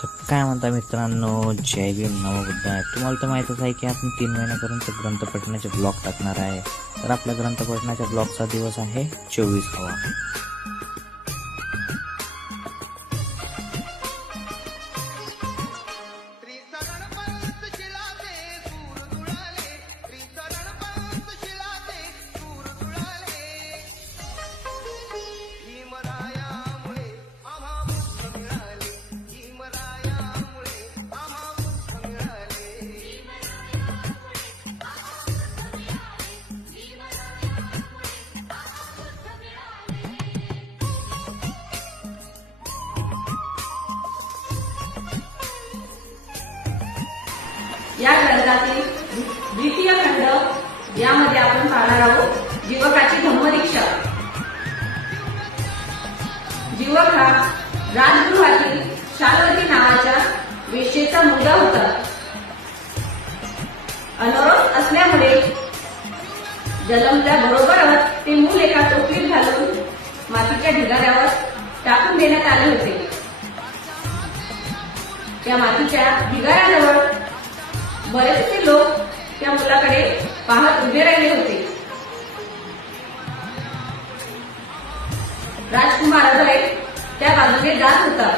तर काय म्हणता मित्रांनो, जय भीम नमोबुद्ध आहे. तुम्हाला तर माहीतच आहे की आपण 3 महिन्यापर्यंत ग्रंथ पठणाचे ब्लॉग टाकणार आहे. तर आपल्या ग्रंथ पठणाच्या ब्लॉगचा दिवस आहे 24वा. या ग्रंथातील द्वितीय खंड यामध्ये आपण पाहणार आहोत जीवकाची धम्मदीक्षा. जीवक हा राजगृहातील शाल्वती नावाच्या वेश्येचा मुलगा होता. अनोरस असल्यामुळे जन्मल्याबरोबरच ते मूल एका टोपलीत घालून मातीच्या ढिगाऱ्यावर टाकून देण्यात आले होते. त्या मातीच्या ढिगाऱ्याजवळ बरेचसे लोक त्या मुलाकडे पाहत उभे राहिले होते. राजकुमार अभय त्या बाजूने जात होता.